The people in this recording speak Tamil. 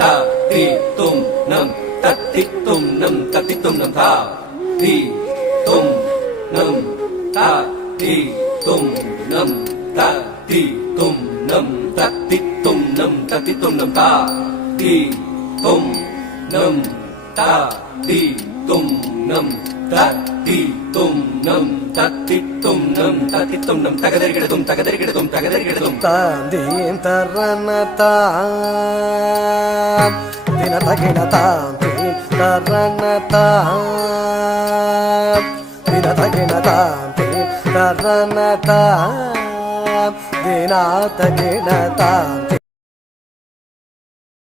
ta ti tum nam tati tum nam tati tum nam ta ti tum nam ta ti tum nam ta ti tum nam tati tum nam tati tum nam ta ti tum nam ta ti tum nam tati tum nam tati tum nam tati tum nam tagadarigadum tagadarigadum tagadarigadum தாந்தீம் தரணதாம் தினதகினதாம் தீம் தரணதாம் தினதகினதாம் தீம் தரணதாம் தினதகினதாம்